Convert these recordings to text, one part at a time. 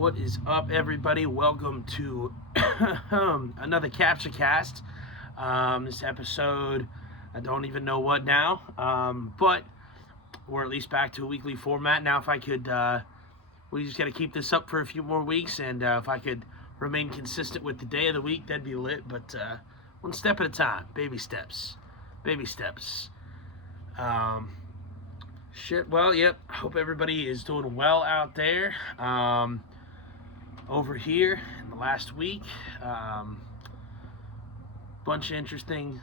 What is up, everybody? Welcome to another CaptchaCast. This episode, I don't even know what now, but we're at least back to a weekly format. Now, if I could, we just got to keep this up for a few more weeks, and if I could remain consistent with the day of the week, that'd be lit, but one step at a time. Baby steps. Baby steps. Well, yep. Hope everybody is doing well out there. Over here in the last week, bunch of interesting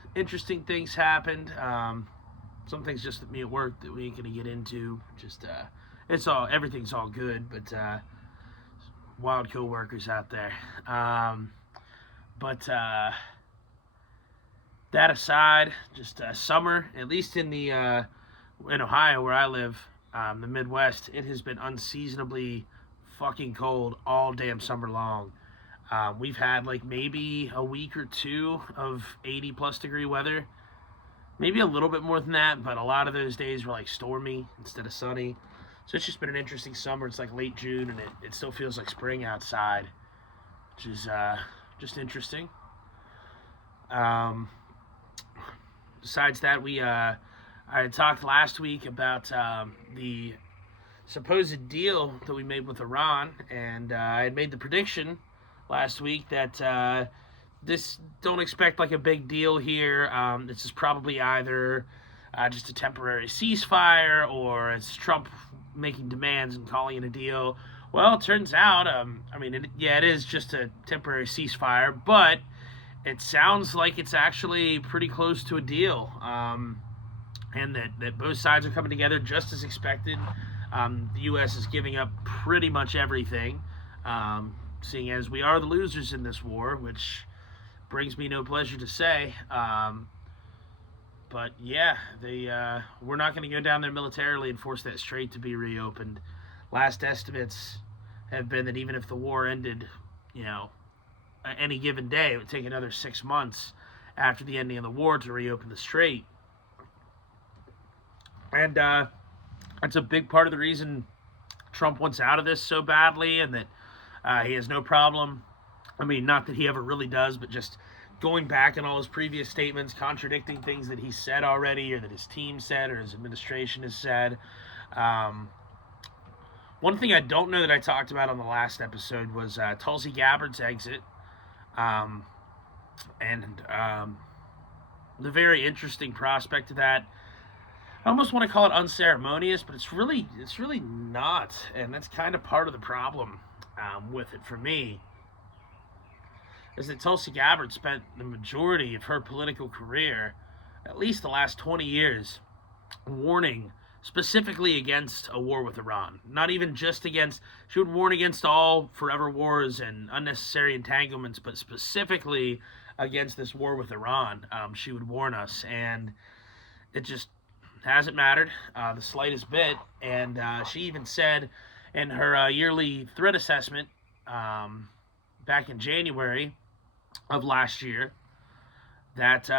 things happened. Some things just at me at work that we ain't gonna get into. Just everything's all good, but wild co-workers out there. But that aside, just summer, at least in the in Ohio where I live, the Midwest, it has been unseasonably fucking cold all damn summer long. We've had like maybe a week or two of 80 plus degree weather, maybe a little bit more than that, but a lot of those days were like stormy instead of sunny. So it's just been an interesting summer. It's like late June and it still feels like spring outside, which is just interesting. Besides that, I had talked last week about the supposed deal that we made with Iran, and I had made the prediction last week that don't expect like a big deal here. This is probably either just a temporary ceasefire or it's Trump making demands and calling it a deal. Well, it turns out, it is just a temporary ceasefire, but it sounds like it's actually pretty close to a deal, and that both sides are coming together just as expected. The U.S. is giving up pretty much everything, seeing as we are the losers in this war, which brings me no pleasure to say. But yeah, we're not going to go down there militarily and force that strait to be reopened. Last estimates have been that even if the war ended, any given day, it would take another 6 months after the ending of the war to reopen the strait. And that's a big part of the reason Trump wants out of this so badly, and that he has no problem. I mean, not that he ever really does, but just going back in all his previous statements, contradicting things that he said already, or that his team said, or his administration has said. One thing I don't know that I talked about on the last episode was Tulsi Gabbard's exit, and the very interesting prospect of that. I almost want to call it unceremonious, but it's really not, and that's kind of part of the problem with it for me, is that Tulsi Gabbard spent the majority of her political career, at least the last 20 years, warning specifically against a war with Iran. Not even just against, she would warn against all forever wars and unnecessary entanglements, but specifically against this war with Iran. She would warn us, and it just hasn't mattered the slightest bit. And she even said in her yearly threat assessment back in January of last year that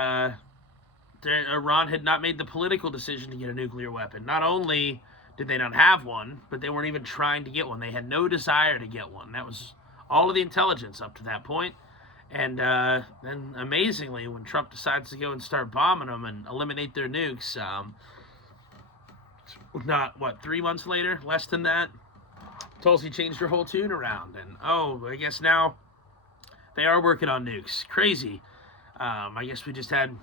Iran had not made the political decision to get a nuclear weapon. Not only did they not have one, but they weren't even trying to get one. They had no desire to get one. That was all of the intelligence up to that point. And then, amazingly, when Trump decides to go and start bombing them and eliminate their nukes, not, 3 months later, less than that, Tulsi changed her whole tune around. And, I guess now they are working on nukes. Crazy. I guess we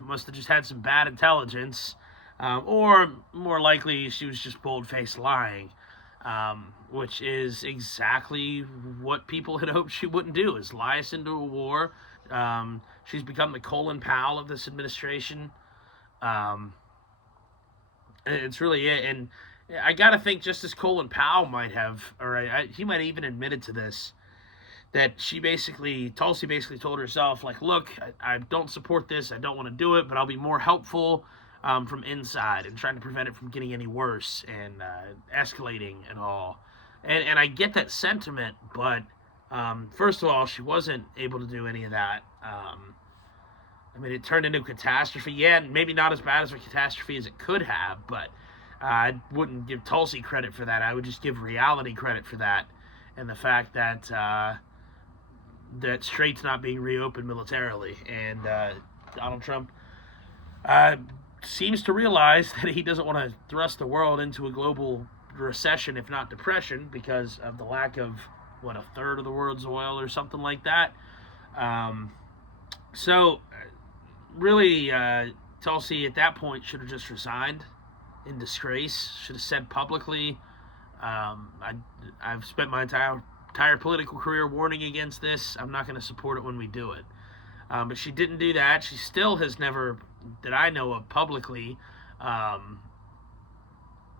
must have just had some bad intelligence, or more likely she was just bold-faced lying, which is exactly what people had hoped she wouldn't do, is lie us into a war. She's become the Colin Powell of this administration. It's really it, and I gotta think, just as Colin Powell might have, or he might have even admitted to this, that Tulsi basically told herself, like, look, I don't support this, I don't want to do it, but I'll be more helpful from inside and trying to prevent it from getting any worse and escalating and all. And I get that sentiment, but first of all, she wasn't able to do any of that. It turned into a catastrophe. Yeah, maybe not as bad as a catastrophe as it could have, but I wouldn't give Tulsi credit for that. I would just give reality credit for that. and the fact that that Strait's not being reopened militarily. And Donald Trump uh, seems to realize that he doesn't want to thrust the world into a global recession, if not depression, because of the lack of, a third of the world's oil or something like that. So, really, Tulsi at that point should have just resigned in disgrace. Should have said publicly, I've spent my entire political career warning against this. I'm not going to support it when we do it. But she didn't do that. She still has never, that I know of publicly,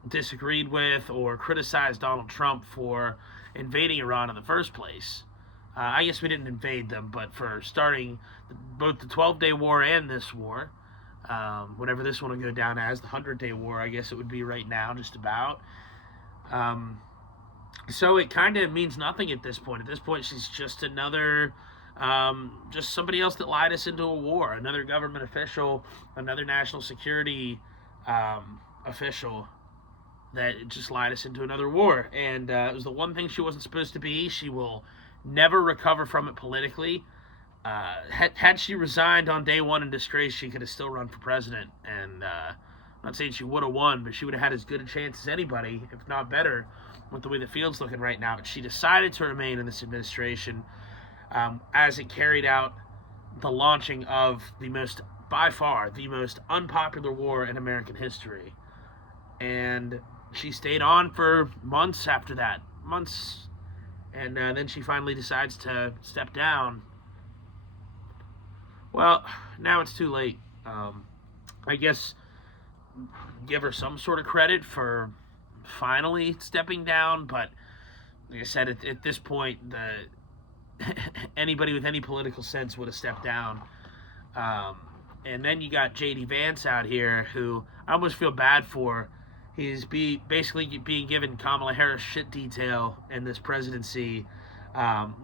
disagreed with or criticized Donald Trump for invading Iran in the first place. I guess we didn't invade them, but for starting both the 12-day war and this war, whatever this one will go down as, the 100-day war, I guess it would be right now, just about. So it kind of means nothing at this point. At this point, she's just another, just somebody else that lied us into a war, another government official, another national security official that just lied us into another war. And it was the one thing she wasn't supposed to be. She will never recover from it politically. Had she resigned on day one in disgrace, she could have still run for president. And I'm not saying she would have won, but she would have had as good a chance as anybody, if not better, with the way the field's looking right now. But she decided to remain in this administration as it carried out the launching of by far, the most unpopular war in American history. And she stayed on for months after that. Months. And then she finally decides to step down. Well, now it's too late. I guess give her some sort of credit for finally stepping down, but like I said, at this point, anybody with any political sense would have stepped down. And then you got J.D. Vance out here, who I almost feel bad for. He's basically being given Kamala Harris shit detail in this presidency,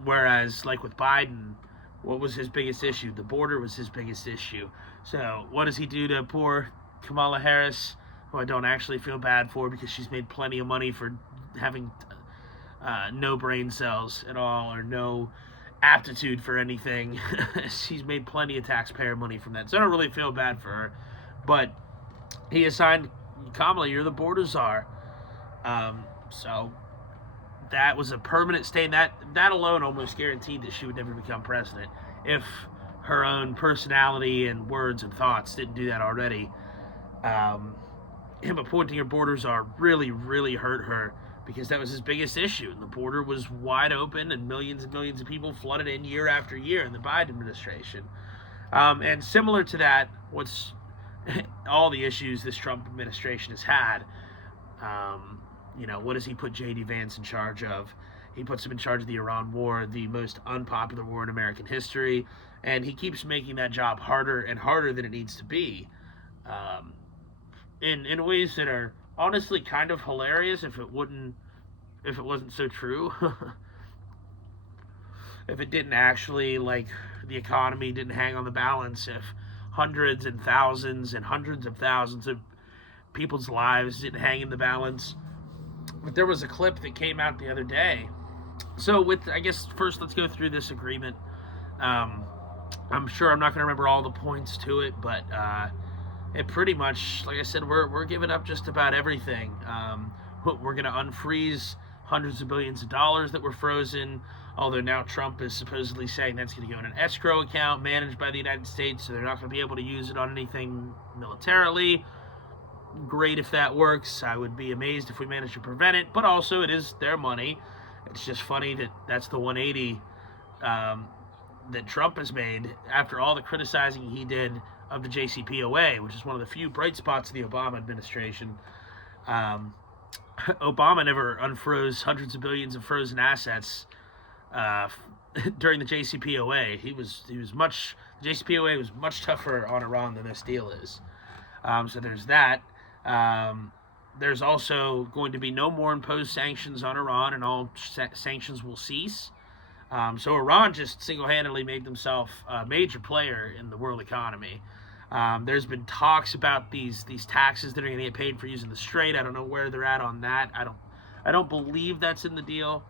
whereas, like with Biden, what was his biggest issue? The border was his biggest issue. So what does he do to poor Kamala Harris, who I don't actually feel bad for because she's made plenty of money for having no brain cells at all or no aptitude for anything. She's made plenty of taxpayer money from that. So I don't really feel bad for her. But he assigned Kamala, you're the border czar. So that was a permanent stain. That alone almost guaranteed that she would never become president if her own personality and words and thoughts didn't do that already. Him appointing her border czar really, really hurt her because that was his biggest issue. And the border was wide open and millions of people flooded in year after year in the Biden administration. And similar to that, what's all the issues this Trump administration has had, what does he put J.D. Vance in charge of? He puts him in charge of the Iran war, the most unpopular war in American history, and he keeps making that job harder and harder than it needs to be, in ways that are honestly kind of hilarious if it wasn't so true. If it didn't actually, the economy didn't hang on the balance, if hundreds and thousands of people's lives didn't hang in the balance. But there was a clip that came out the other day. So I guess first let's go through this agreement. I'm sure I'm not going to remember all the points to it, but it pretty much, like I said, we're giving up just about everything. We're going to unfreeze hundreds of billions of dollars that were frozen, although now Trump is supposedly saying that's going to go in an escrow account managed by the United States, so they're not going to be able to use it on anything militarily. Great if that works. I would be amazed if we managed to prevent it, but also it is their money. It's just funny that that's the 180 that Trump has made after all the criticizing he did of the JCPOA, which is one of the few bright spots of the Obama administration. Obama never unfroze hundreds of billions of frozen assets during the JCPOA. The JCPOA was much tougher on Iran than this deal is. So there's that. There's also going to be no more imposed sanctions on Iran, and all sanctions will cease. So Iran just single-handedly made themselves a major player in the world economy. There's been talks about these taxes that are going to get paid for using the Strait. I don't know where they're at on that. I don't believe that's in the deal.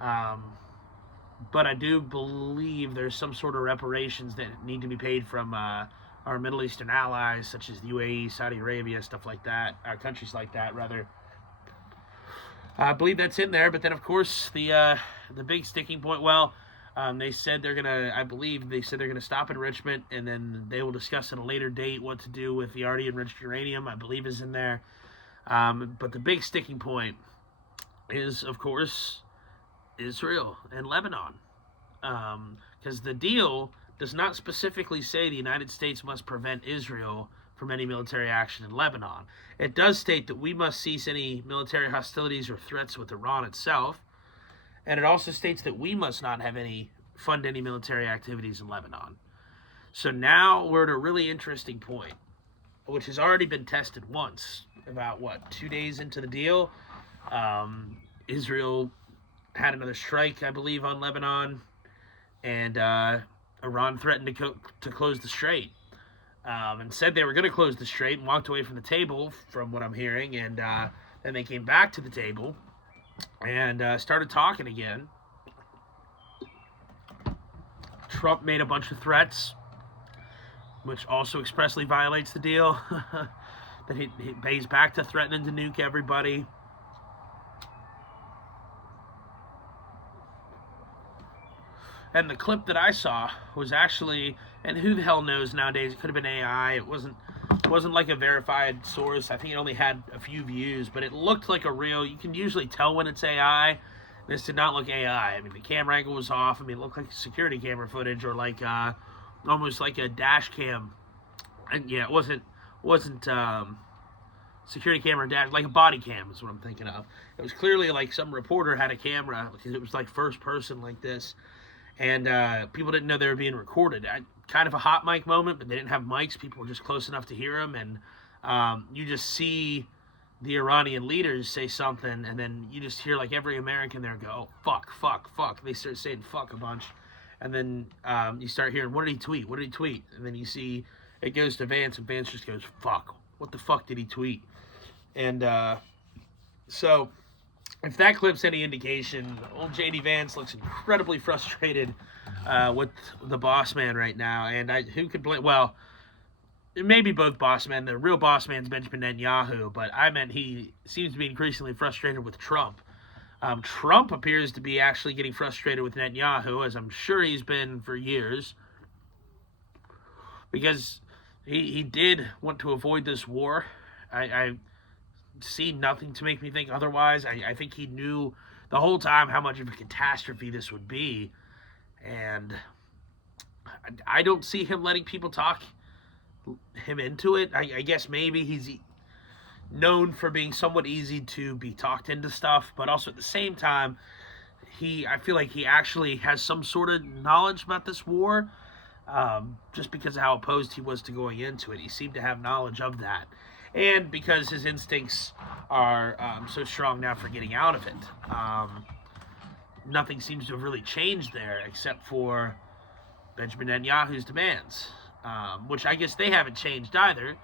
But I do believe there's some sort of reparations that need to be paid from our Middle Eastern allies, such as the UAE, Saudi Arabia, stuff like that, countries like that, rather. I believe that's in there, but then of course the big sticking point. Well, they said they're gonna. I believe they said they're gonna stop enrichment, and then they will discuss at a later date what to do with the already enriched uranium. I believe is in there. But the big sticking point is, of course, Israel and Lebanon, because the deal does not specifically say the United States must prevent Israel from any military action in Lebanon. It does state that we must cease any military hostilities or threats with Iran itself, and it also states that we must not have fund any military activities in Lebanon. So now we're at a really interesting point, which has already been tested once. About 2 days into the deal, Israel had another strike, I believe, on Lebanon, and Iran threatened to close the strait, and said they were going to close the strait and walked away from the table, from what I'm hearing, and then they came back to the table and started talking again. Trump made a bunch of threats, which also expressly violates the deal, that he pays back to threatening to nuke everybody. And the clip that I saw was actually, and who the hell knows nowadays, it could have been AI. It wasn't like a verified source. I think it only had a few views, but it looked like a real, you can usually tell when it's AI. This did not look AI. I mean, the camera angle was off. I mean, it looked like security camera footage, or like almost like a dash cam. And yeah, it wasn't security camera dash, like a body cam is what I'm thinking of. It was clearly like some reporter had a camera, because it was like first person like this. And people didn't know they were being recorded. Kind of a hot mic moment, but they didn't have mics. People were just close enough to hear them. And you just see the Iranian leaders say something, and then you just hear like every American there go, oh, fuck, fuck, fuck. They start saying fuck a bunch. And then you start hearing, what did he tweet? What did he tweet? And then you see it goes to Vance, and Vance just goes, fuck. What the fuck did he tweet? And so if that clip's any indication, old JD Vance looks incredibly frustrated with the boss man right now. And who could blame? Well, it may be both boss men. The real boss man's Benjamin Netanyahu, but I meant he seems to be increasingly frustrated with Trump. Trump appears to be actually getting frustrated with Netanyahu, as I'm sure he's been for years, because he did want to avoid this war. I see nothing to make me think otherwise. I think he knew the whole time how much of a catastrophe this would be, and I don't see him letting people talk him into it. I guess maybe he's known for being somewhat easy to be talked into stuff, but also at the same time, I feel like he actually has some sort of knowledge about this war, just because of how opposed he was to going into it. He seemed to have knowledge of that. And because his instincts are so strong now for getting out of it. Nothing seems to have really changed there, except for Benjamin Netanyahu's demands, which I guess they haven't changed either,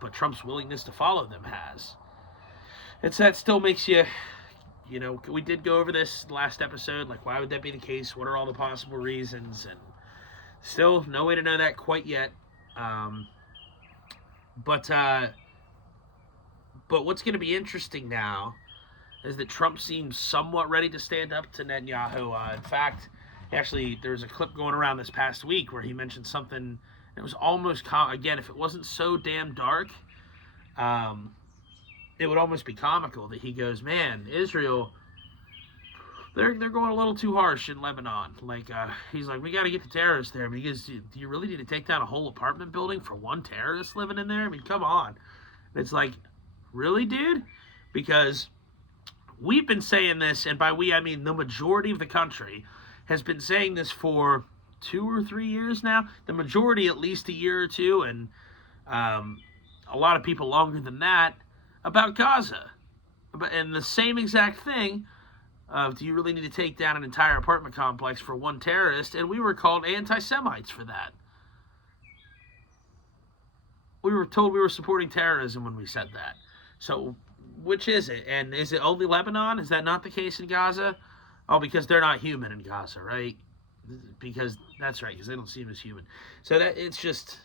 but Trump's willingness to follow them has. That still makes you, we did go over this last episode, like why would that be the case? What are all the possible reasons? And still no way to know that quite yet. But what's going to be interesting now is that Trump seems somewhat ready to stand up to Netanyahu. In fact, actually, there was a clip going around this past week where he mentioned something. It was almost, again, if it wasn't so damn dark, it would almost be comical that he goes, man, Israel, they're going a little too harsh in Lebanon. Like, he's like, we got to get the terrorists there. But he goes, do you really need to take down a whole apartment building for one terrorist living in there? I mean, come on. And it's like, really, dude? Because we've been saying this, and by we, I mean the majority of the country has been saying this for 2 or 3 years now. The majority, at least a year or two, and a lot of people longer than that, about Gaza. And the same exact thing, do you really need to take down an entire apartment complex for one terrorist? And we were called anti-Semites for that. We were told we were supporting terrorism when we said that. So, which is it? And is it only Lebanon? Is that not the case in Gaza? Oh, because they're not human in Gaza, right? Because that's right, because they don't see him as human. So that it's just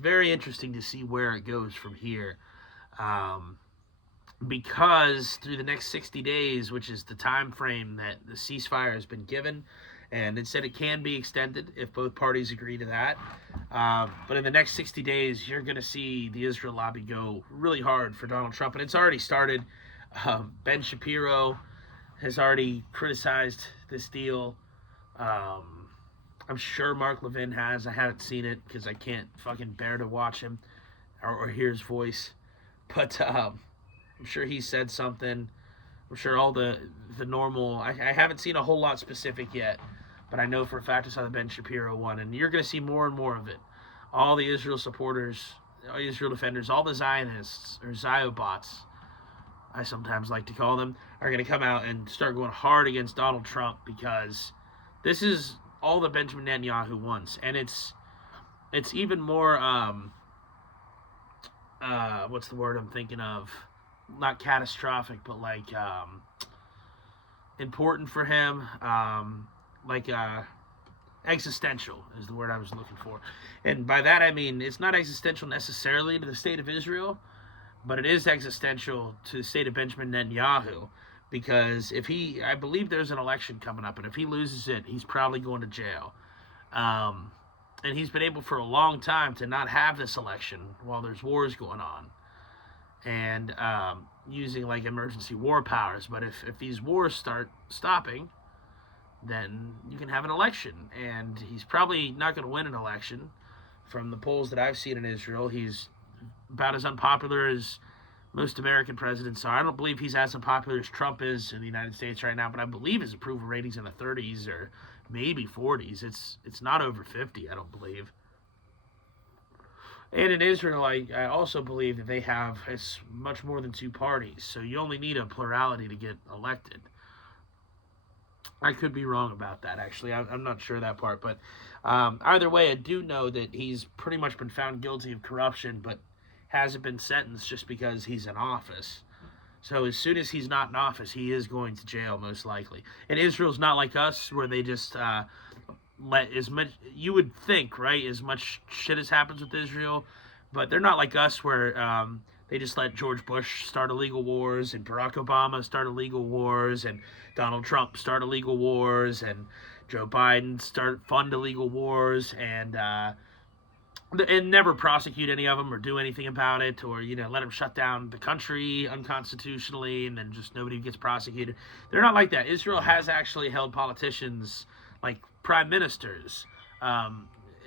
very interesting to see where it goes from here. Um, because through the next 60 days, which is the time frame that the ceasefire has been given, and it said it can be extended if both parties agree to that. But in the next 60 days, you're going to see the Israel lobby go really hard for Donald Trump, and it's already started. Ben Shapiro has already criticized this deal. Um, I'm sure Mark Levin has. I haven't seen it because I can't fucking bear to watch him or hear his voice. But I'm sure he said something. I'm sure all the normal. I haven't seen a whole lot specific yet, but I know for a fact I saw the Ben Shapiro one, and you're going to see more and more of it. All the Israel supporters, Israel defenders, all the Zionists or Ziobots, I sometimes like to call them, are going to come out and start going hard against Donald Trump because this is all that Benjamin Netanyahu wants, and it's even more what's the word I'm thinking of? Not catastrophic, but like important for him. Like existential is the word I was looking for, and by that I mean it's not existential necessarily to the state of Israel, but it is existential to the state of Benjamin Netanyahu. Because I believe there's an election coming up, and if he loses it, he's probably going to jail. Um, and he's been able for a long time to not have this election while there's wars going on, and using like emergency war powers. But if these wars start stopping, then you can have an election. And he's probably not going to win an election. From the polls that I've seen in Israel, he's about as unpopular as most American presidents are. I don't believe he's as unpopular as Trump is in the United States right now, but I believe his approval rating's in the 30s or maybe 40s. It's not over 50, I don't believe. And in Israel, I also believe that they have it's much more than two parties, so you only need a plurality to get elected. I could be wrong about that, actually. I'm not sure that part, but either way, I do know that he's pretty much been found guilty of corruption, but hasn't been sentenced just because he's in office. So as soon as he's not in office, he is going to jail, most likely. And Israel's not like us, where they just let as much, you would think, right, as much shit as happens with Israel, but they're not like us, where they just let George Bush start illegal wars, and Barack Obama start illegal wars, and Donald Trump start illegal wars, and Joe Biden fund illegal wars, and never prosecute any of them or do anything about it, or let them shut down the country unconstitutionally, and then just nobody gets prosecuted. They're not like that. Israel has actually held politicians like prime ministers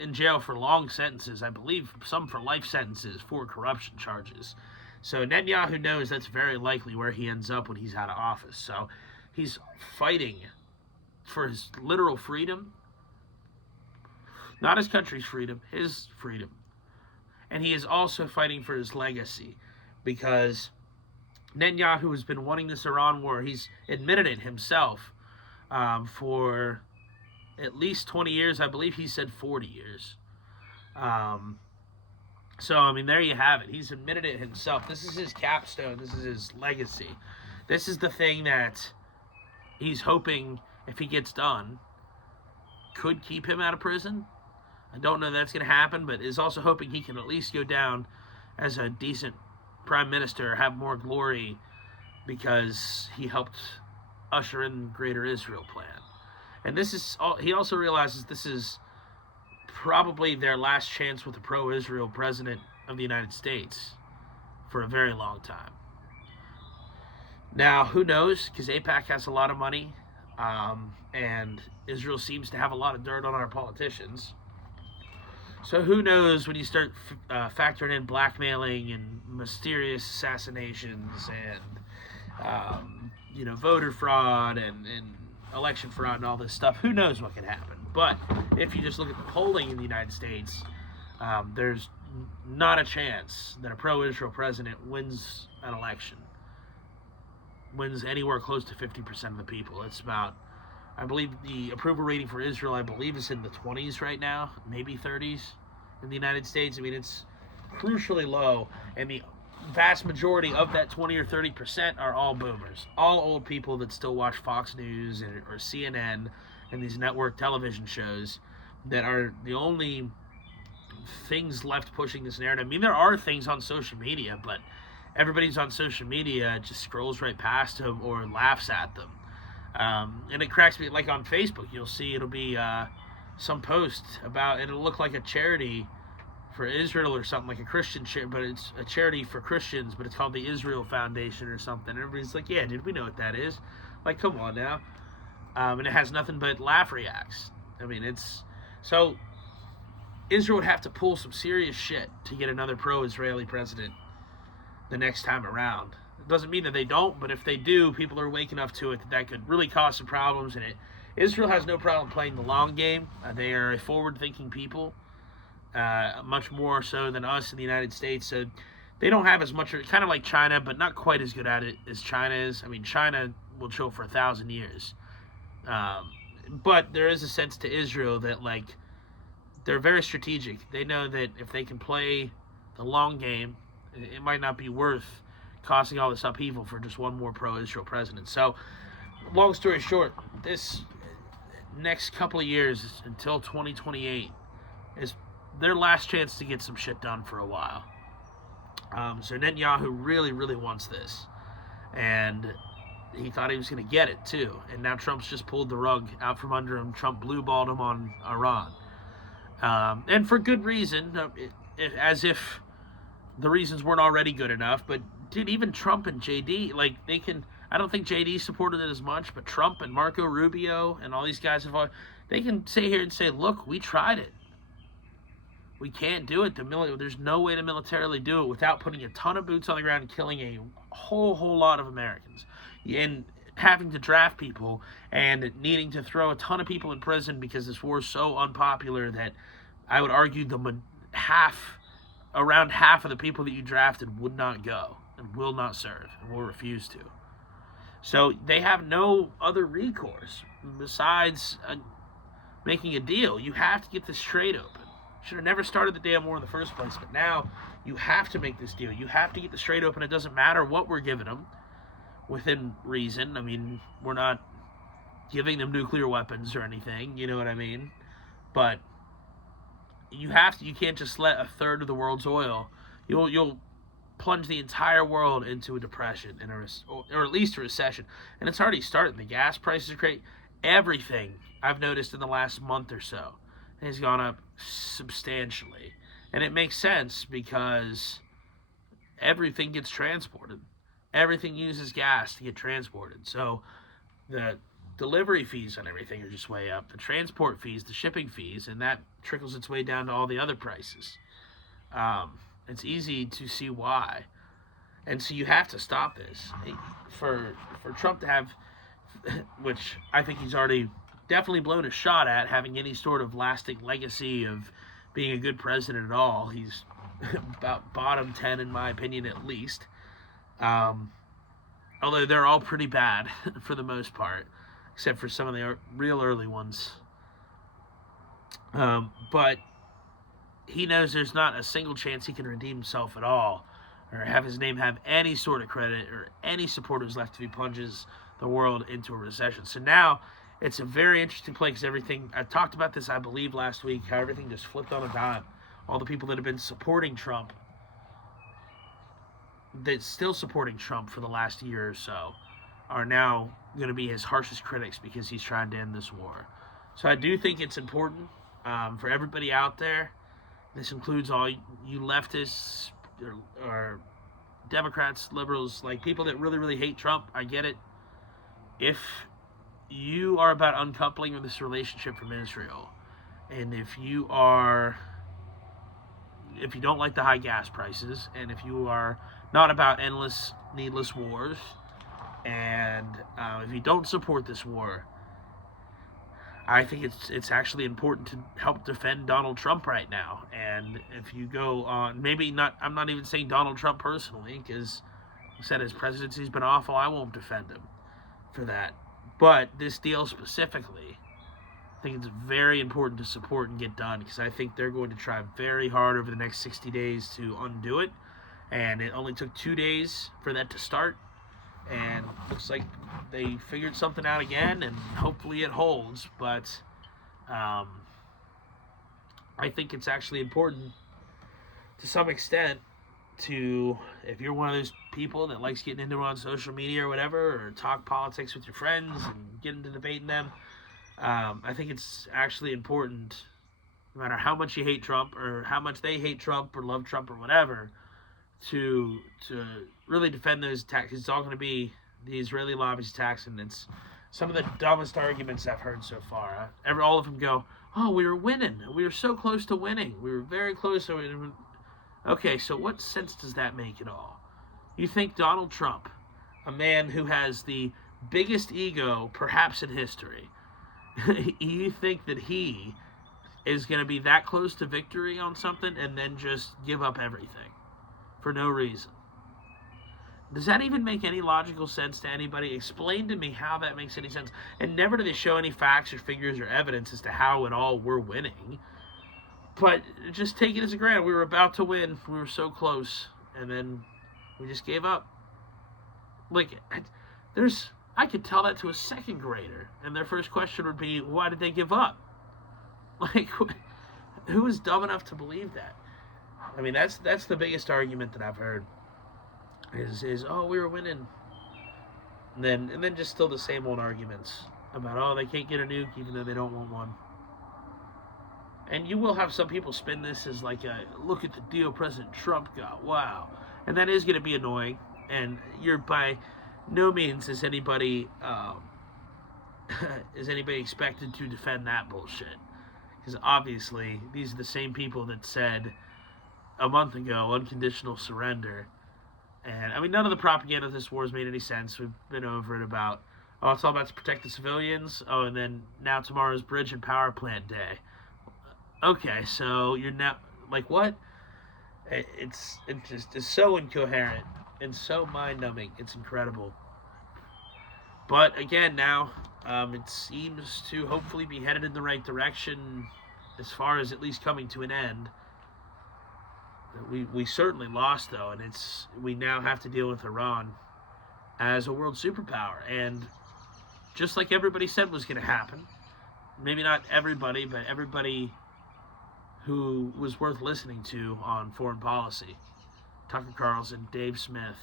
in jail for long sentences. I believe some for life sentences for corruption charges. So Netanyahu knows that's very likely where he ends up when he's out of office. So he's fighting for his literal freedom. Not his country's freedom, his freedom. And he is also fighting for his legacy, because Netanyahu has been wanting this Iran war. He's admitted it himself for at least 20 years. I believe he said 40 years. So, I mean, there you have it. He's admitted it himself. This is his capstone. This is his legacy. This is the thing that he's hoping, if he gets done, could keep him out of prison. I don't know that's going to happen, but is also hoping he can at least go down as a decent prime minister, have more glory, because he helped usher in the Greater Israel plan. And this is he also realizes this is probably their last chance with a pro-Israel president of the United States for a very long time. Now, who knows? Because AIPAC has a lot of money, and Israel seems to have a lot of dirt on our politicians. So who knows when you start factoring in blackmailing and mysterious assassinations and voter fraud and election fraud and all this stuff. Who knows what can happen? But if you just look at the polling in the United States, there's not a chance that a pro-Israel president wins an election. Wins anywhere close to 50% of the people. It's about, I believe the approval rating for Israel, I believe, is in the 20s right now, maybe 30s in the United States. I mean, it's crucially low. And the vast majority of that 20 or 30% are all boomers, all old people that still watch Fox News or CNN and these network television shows that are the only things left pushing this narrative. I mean, there are things on social media, but everybody's on social media just scrolls right past them or laughs at them. And it cracks me, like on Facebook, you'll see it'll be some post about, it'll look like a charity for Israel or something, like a Christian charity, but it's a charity for Christians, but it's called the Israel Foundation or something. Everybody's like, yeah, dude, we know what that is. Like, come on now. And it has nothing but laugh reacts. I mean, it's... So, Israel would have to pull some serious shit to get another pro-Israeli president the next time around. It doesn't mean that they don't, but if they do, people are waking up to it that could really cause some problems. And Israel has no problem playing the long game. They are a forward-thinking people, much more so than us in the United States. So they don't have as much, kind of like China, but not quite as good at it as China is. I mean, China will chill for 1,000 years. But there is a sense to Israel that, like, they're very strategic. They know that if they can play the long game, it might not be worth causing all this upheaval for just one more pro-Israel president. So, long story short, this next couple of years until 2028 is their last chance to get some shit done for a while. So Netanyahu really, really wants this. And he thought he was going to get it, too. And now Trump's just pulled the rug out from under him. Trump blue-balled him on Iran. And for good reason, as if the reasons weren't already good enough. But, dude, even Trump and JD, like, they can... I don't think JD supported it as much, but Trump and Marco Rubio and all these guys involved, they can sit here and say, look, we tried it. We can't do it. There's no way to militarily do it without putting a ton of boots on the ground and killing a whole lot of Americans. And having to draft people and needing to throw a ton of people in prison because this war is so unpopular that I would argue around half of the people that you drafted would not go and will not serve and will refuse to. So they have no other recourse besides making a deal. You have to get this trade open. Should have never started the damn war in the first place, but now you have to make this deal. You have to get the trade open. It doesn't matter what we're giving them, within reason. I mean, we're not giving them nuclear weapons or anything, you know what I mean? But you can't just let a third of the world's oil, you'll plunge the entire world into a depression or at least a recession. And it's already started. The gas prices are great. Everything I've noticed in the last month or so has gone up substantially. And it makes sense because everything gets transported. Everything uses gas to get transported. So the delivery fees on everything are just way up. The transport fees, the shipping fees, and that trickles its way down to all the other prices. It's easy to see why. And so you have to stop this. For Trump to have, which I think he's already definitely blown a shot at, having any sort of lasting legacy of being a good president at all. He's about bottom 10 in my opinion at least. Although they're all pretty bad for the most part, except for some of the real early ones. But he knows there's not a single chance he can redeem himself at all, or have his name have any sort of credit, or any supporters left if he plunges the world into a recession. So now it's a very interesting play because everything, I talked about this, I believe, last week, how everything just flipped on a dime. All the people that have been supporting Trump, that's still supporting Trump for the last year or so, are now going to be his harshest critics because he's trying to end this war. So I do think it's important for everybody out there. This includes all you leftists or Democrats, liberals, like people that really, really hate Trump. I get it. If you are about uncoupling of this relationship from Israel, and if you don't like the high gas prices, and if you are not about endless, needless wars, and if you don't support this war, I think it's actually important to help defend Donald Trump right now. And if you go on, I'm not even saying Donald Trump personally, because I said his presidency's been awful. I won't defend him for that. But this deal specifically, I think it's very important to support and get done, because I think they're going to try very hard over the next 60 days to undo it. And it only took 2 days for that to start. And looks like they figured something out again, and hopefully it holds. But I think it's actually important to some extent to, if you're one of those people that likes getting into it on social media or whatever, or talk politics with your friends and get into debating them, I think it's actually important, no matter how much you hate Trump or how much they hate Trump or love Trump or whatever, to really defend those attacks. It's all going to be the Israeli lobby's attacks, and it's some of the dumbest arguments I've heard so far. All of them go, "Oh, we were winning. We were so close to winning. We were very close to winning." Okay, so what sense does that make at all? You think Donald Trump, a man who has the biggest ego perhaps in history, you think that he is going to be that close to victory on something and then just give up everything for no reason? Does that even make any logical sense to anybody? Explain to me how that makes any sense. And never do they show any facts or figures or evidence as to how at all we're winning. But just take it as a granted. We were about to win. We were so close. And then we just gave up. Like, I could tell that to a second grader. And their first question would be, why did they give up? Like, who is dumb enough to believe that? I mean, that's the biggest argument that I've heard. Is oh, we were winning. And then just still the same old arguments about, oh, they can't get a nuke even though they don't want one. And you will have some people spin this as like a, look at the deal President Trump got, wow. And that is going to be annoying. And you're by no means is anybody expected to defend that bullshit. Because obviously, these are the same people that said a month ago, unconditional surrender. And, I mean, none of the propaganda of this war has made any sense. We've been over it about, oh, it's all about to protect the civilians. Oh, and then now tomorrow's bridge and power plant day. Okay, so you're now, like, what? It's so incoherent and so mind-numbing. It's incredible. But, again, now, it seems to hopefully be headed in the right direction as far as at least coming to an end. We certainly lost, though, and we now have to deal with Iran as a world superpower. And just like everybody said was going to happen, maybe not everybody, but everybody who was worth listening to on foreign policy, Tucker Carlson, Dave Smith,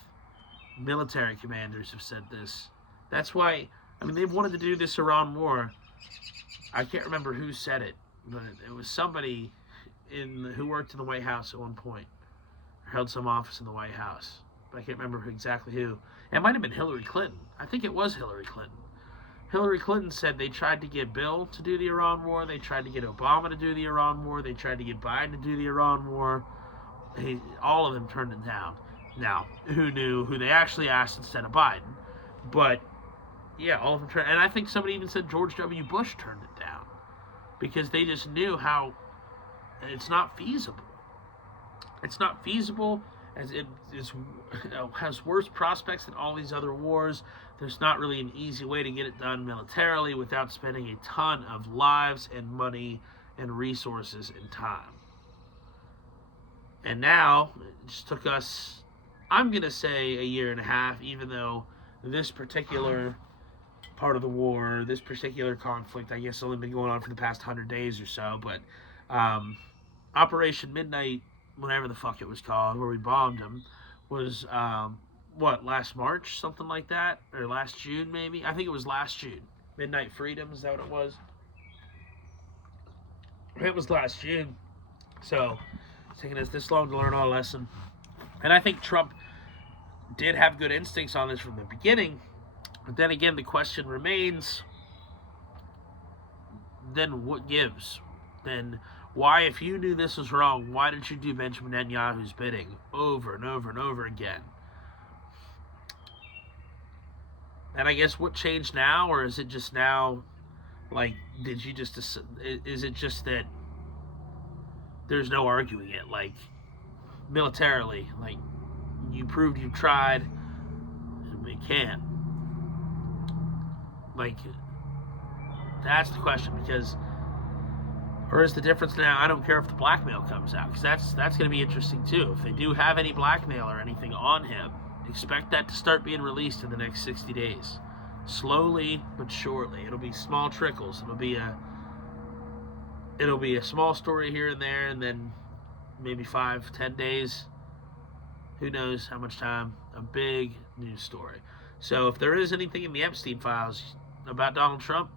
military commanders have said this. That's why, I mean, they've wanted to do this Iran war. I can't remember who said it, but it was somebody who worked in the White House at one point, or held some office in the White House, but I can't remember exactly who. It might have been Hillary Clinton. I think it was Hillary Clinton. Hillary Clinton said they tried to get Bill to do the Iran war, they tried to get Obama to do the Iran war, they tried to get Biden to do the Iran war. All of them turned it down. Now, who knew who they actually asked instead of Biden? But, yeah, all of them turned. And I think somebody even said George W. Bush turned it down, because they just knew how it's not feasible. It's not feasible, as it has worse prospects than all these other wars. There's not really an easy way to get it done militarily without spending a ton of lives and money and resources and time. And now, it just took us, I'm going to say, a year and a half, even though this particular part of the war, this particular conflict, I guess, only been going on for the past 100 days or so, but Operation Midnight, whatever the fuck it was called, where we bombed them, was, last March? Something like that? Or last June, maybe? I think it was last June. Midnight Freedom, is that what it was? It was last June. So, it's taken us this long to learn our lesson. And I think Trump did have good instincts on this from the beginning. But then again, the question remains, then what gives? Then why, if you knew this was wrong, why did you do Benjamin Netanyahu's bidding over and over and over again? And I guess what changed now, or is it just now, like, is it just that there's no arguing it, like, militarily, like, you proved you've tried, and we can't. Like, that's the question, because Or is the difference now, I don't care if the blackmail comes out, because that's going to be interesting too. If they do have any blackmail or anything on him, expect that to start being released in the next 60 days. Slowly but surely. It'll be small trickles. It'll be a small story here and there, and then maybe 5-10 days. Who knows how much time? A big news story. So if there is anything in the Epstein files about Donald Trump,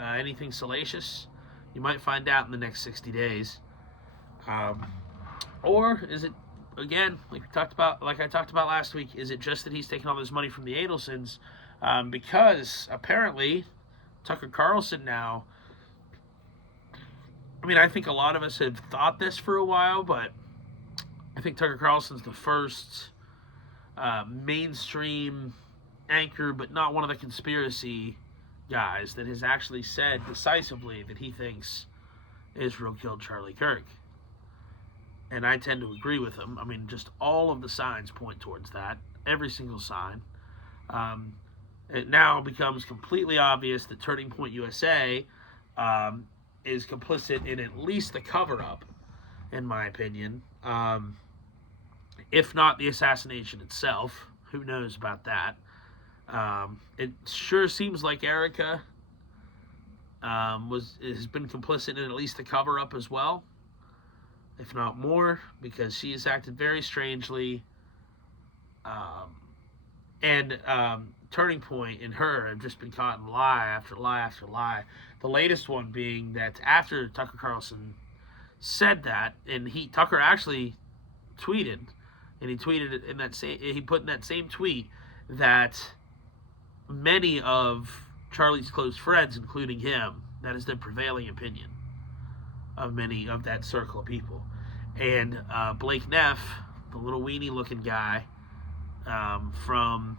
anything salacious, you might find out in the next 60 days. Or is it, again, like I talked about last week, is it just that he's taking all this money from the Adelsons? Because apparently Tucker Carlson now, I mean, I think a lot of us have thought this for a while, but I think Tucker Carlson's the first mainstream anchor, but not one of the conspiracy guys, that has actually said decisively that he thinks Israel killed Charlie Kirk. And I tend to agree with him. I mean, just all of the signs point towards that. Every single sign. It now becomes completely obvious that Turning Point USA is complicit in at least the cover-up, in my opinion. If not the assassination itself. Who knows about that? It sure seems like Erica has been complicit in at least the cover-up as well, if not more, because she has acted very strangely. And Turning Point and her have just been caught in lie after lie after lie. The latest one being that after Tucker Carlson said that, and Tucker actually tweeted, and he put in that same tweet that many of Charlie's close friends, including him, that is the prevailing opinion of many of that circle of people. And Blake Neff, the little weenie looking guy from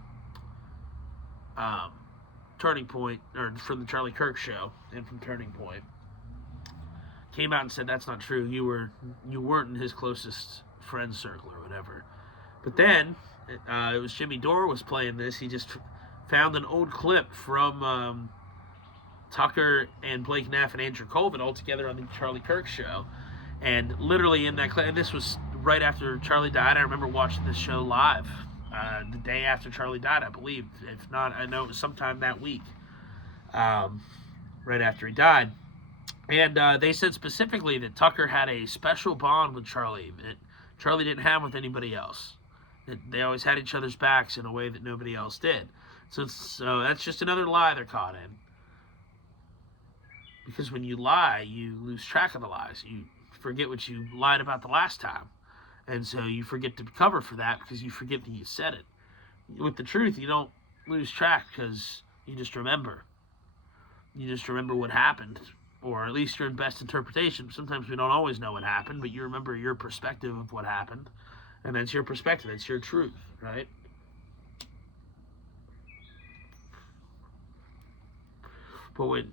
Turning Point, or from the Charlie Kirk show and from Turning Point, came out and said that's not true. You weren't in his closest friend circle or whatever. But then it was Jimmy Dore was playing this. He just found an old clip from Tucker and Blake Neff and Andrew Colvin all together on the Charlie Kirk show. And literally in that clip, and this was right after Charlie died. I remember watching this show live the day after Charlie died, I believe. If not, I know it was sometime that week, right after he died. And they said specifically that Tucker had a special bond with Charlie that Charlie didn't have with anybody else. That they always had each other's backs in a way that nobody else did. So that's just another lie they're caught in. Because when you lie, you lose track of the lies. You forget what you lied about the last time. And so you forget to cover for that because you forget that you said it. With the truth, you don't lose track because you just remember. You just remember what happened, or at least your best interpretation. Sometimes we don't always know what happened, but you remember your perspective of what happened. And that's your perspective. That's your truth, right? But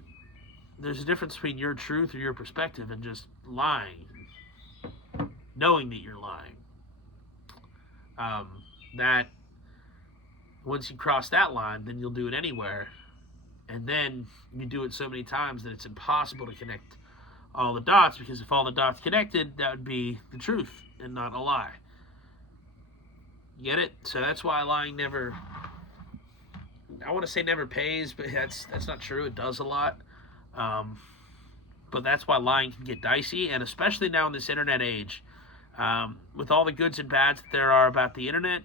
there's a difference between your truth or your perspective and just lying, knowing that you're lying. That once you cross that line, then you'll do it anywhere, and then you do it so many times that it's impossible to connect all the dots, because if all the dots connected, that would be the truth and not a lie. You get it? So that's why lying never, I want to say never pays, but that's not true. It does a lot. But that's why lying can get dicey, and especially now in this internet age, with all the goods and bads that there are about the internet,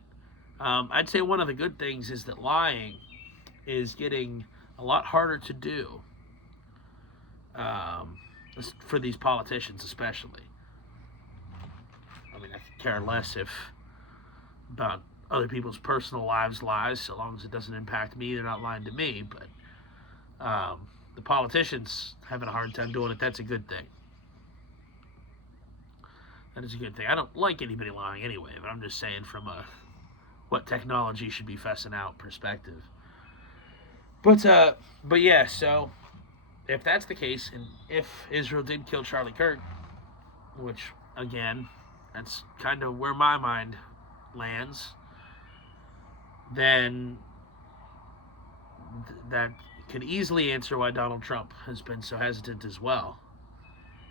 I'd say one of the good things is that lying is getting a lot harder to do, for these politicians especially. I mean, I could care less about other people's personal lies, so long as it doesn't impact me. They're not lying to me, but the politicians having a hard time doing it, that's a good thing. That is a good thing. I don't like anybody lying anyway, but I'm just saying from a what technology should be fussing out perspective. But yeah, so if that's the case, and if Israel did kill Charlie Kirk, which again, that's kind of where my mind lands, then that could easily answer why Donald Trump has been so hesitant as well.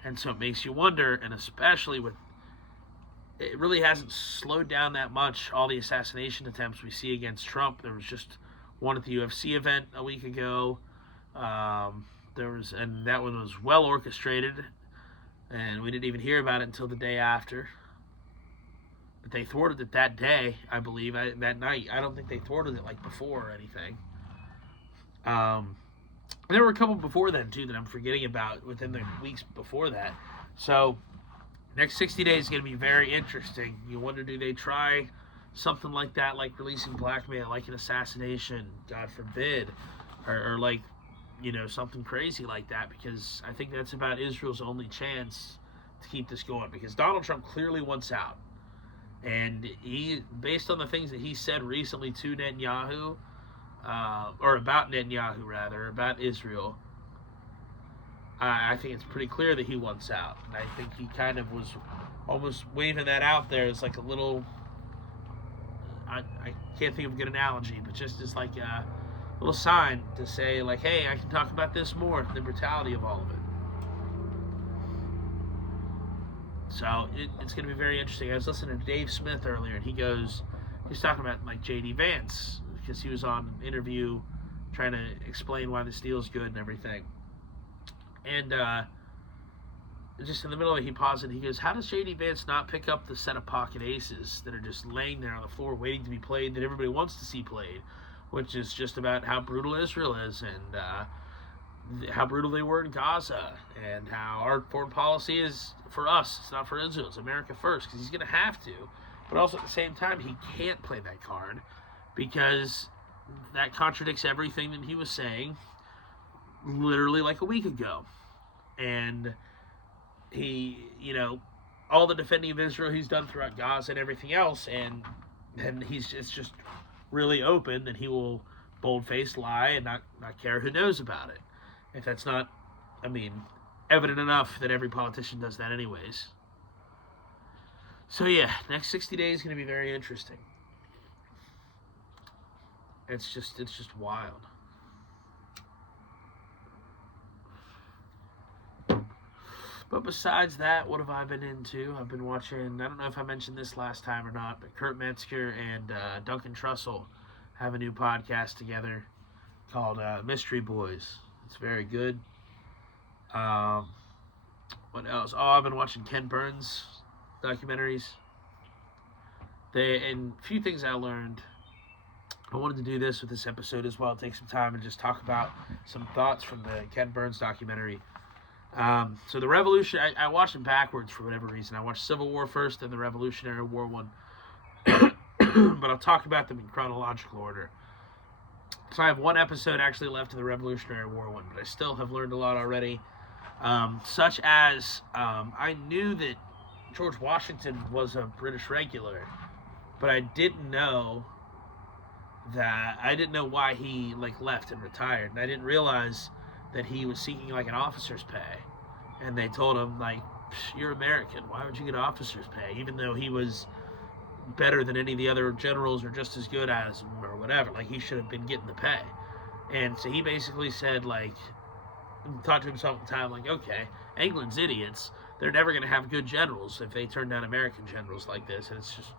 And so it makes you wonder, and especially with it really hasn't slowed down that much, all the assassination attempts we see against Trump. There was just one at the UFC event a week ago. And that one was well orchestrated, and we didn't even hear about it until the day after. But they thwarted it that day, I believe, that night. I don't think they thwarted it like before or anything. There were a couple before then too that I'm forgetting about within the weeks before that. So next 60 days is going to be very interesting. You wonder, do they try something like that, like releasing blackmail, like an assassination, God forbid, or like, something crazy like that, because I think that's about Israel's only chance to keep this going, because Donald Trump clearly wants out. And he, based on the things that he said recently to Netanyahu, or about Netanyahu rather, about Israel, I think it's pretty clear that he wants out. And I think he kind of was almost waving that out there as like a little, I can't think of a good analogy, but just as like a little sign to say like, hey, I can talk about this more, the brutality of all of it. So it's going to be very interesting. I was listening to Dave Smith earlier, and he's talking about like J.D. Vance, because he was on an interview trying to explain why this deal is good and everything. And just in the middle of it, he paused and he goes, how does J.D. Vance not pick up the set of pocket aces that are just laying there on the floor waiting to be played, that everybody wants to see played, which is just about how brutal Israel is, and how brutal they were in Gaza, and how our foreign policy is for us. It's not for Israel. It's America first, because he's going to have to. But also at the same time, he can't play that card, because that contradicts everything that he was saying literally like a week ago. And he, all the defending of Israel he's done throughout Gaza and everything else, and then it's just really open that he will bold-faced lie and not care who knows about it. If that's not, evident enough that every politician does that anyways. So yeah, next 60 days is going to be very interesting. It's just wild. But besides that, what have I been into? I've been watching, I don't know if I mentioned this last time or not, but Kurt Metzger and Duncan Trussell have a new podcast together called Mystery Boys. It's very good. What else? Oh, I've been watching Ken Burns documentaries. And a few things I learned. I wanted to do this with this episode as well. Take some time and just talk about some thoughts from the Ken Burns documentary. So the Revolution, I watched them backwards for whatever reason. I watched Civil War first, then the Revolutionary War one. But I'll talk about them in chronological order. So I have one episode actually left of the Revolutionary War one, but I still have learned a lot already. Such as, I knew that George Washington was a British regular, but I didn't know why he left and retired, and I didn't realize that he was seeking an officer's pay, and they told him you're American, why would you get officer's pay, even though he was better than any of the other generals or just as good as him or whatever, he should have been getting the pay. And so he basically said thought to himself at the time okay, England's idiots, they're never going to have good generals if they turn down American generals like this, and it's just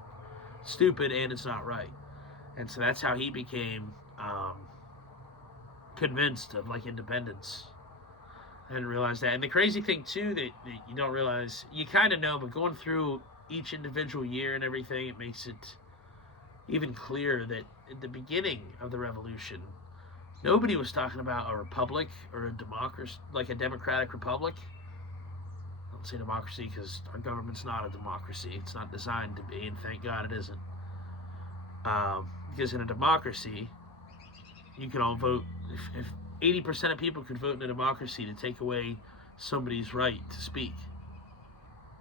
stupid and it's not right. And so that's how he became convinced of independence. I didn't realize that. And the crazy thing too that you don't realize, you kind of know, but going through each individual year and everything, it makes it even clearer that at the beginning of the revolution, nobody was talking about a republic or a democracy, a democratic republic. I don't say democracy because our government's not a democracy. It's not designed to be, and thank God it isn't. Because in a democracy, you can all vote. If 80% of people could vote in a democracy to take away somebody's right to speak,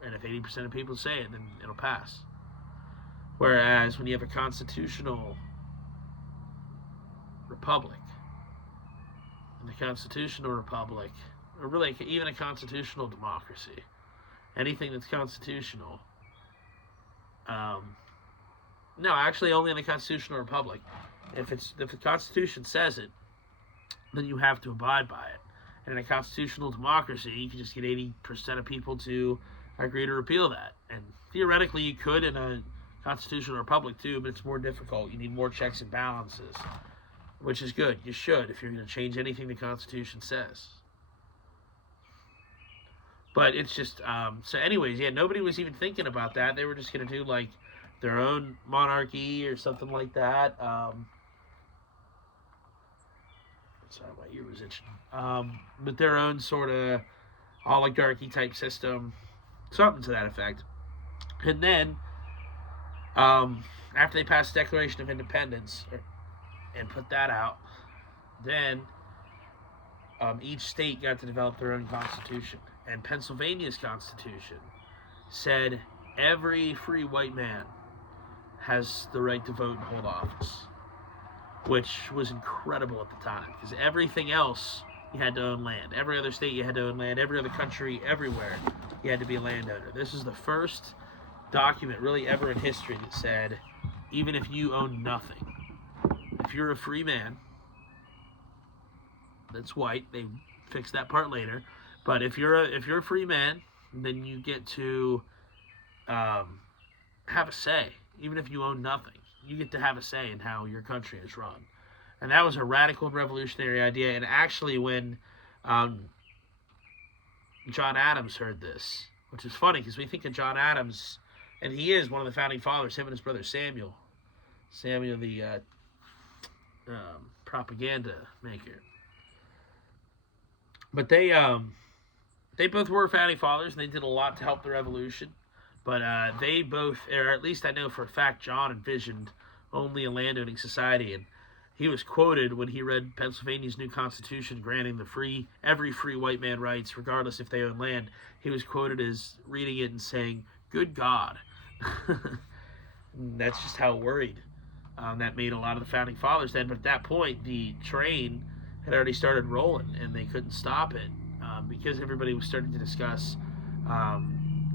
and if 80% of people say it, then it'll pass. Whereas when you have a constitutional republic, in the constitutional republic, or really even a constitutional democracy, anything that's constitutional, no, actually only in the constitutional republic. If the Constitution says it, then you have to abide by it. And in a constitutional democracy, you can just get 80% of people to agree to repeal that. And theoretically, you could in a constitutional republic too, but it's more difficult. You need more checks and balances, which is good. You should if you're going to change anything the Constitution says. But it's just so. Anyways, yeah, nobody was even thinking about that. They were just going to do like their own monarchy or something like that. Sorry, my ear was itching. But their own sort of oligarchy type system, something to that effect. And then, after they passed the Declaration of Independence and put that out, then each state got to develop their own constitution. And Pennsylvania's constitution said every free white man has the right to vote and hold office, which was incredible at the time, because everything else you had to own land. Every other state you had to own land. Every other country, everywhere, you had to be a landowner. This is the first document really ever in history that said, even if you own nothing, if you're a free man that's white, they fixed that part later, but if you're a free man, then you get to have a say, even if you own nothing. You get to have a say in how your country is run. And that was a radical and revolutionary idea. And actually, when John Adams heard this, which is funny because we think of John Adams, and he is one of the founding fathers, him and his brother Samuel, the propaganda maker. But they both were founding fathers, and they did a lot to help the revolution. But they both, or at least I know for a fact, John envisioned only a landowning society. And he was quoted when he read Pennsylvania's new constitution granting every free white man rights, regardless if they own land. He was quoted as reading it and saying, "Good God." That's just how worried that made a lot of the founding fathers then. But at that point, the train had already started rolling, and they couldn't stop it because everybody was starting to discuss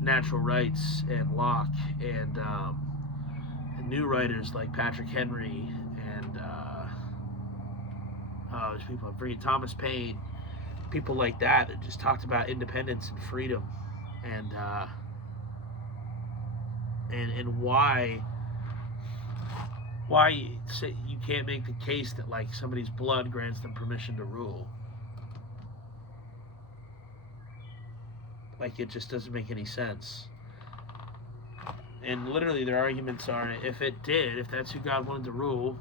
natural rights and Locke and new writers like Patrick Henry and there's people I'm forgetting, Thomas Paine, people like that just talked about independence and freedom and why you can't make the case that like somebody's blood grants them permission to rule. Like, it just doesn't make any sense. And literally their arguments are, if that's who God wanted to rule,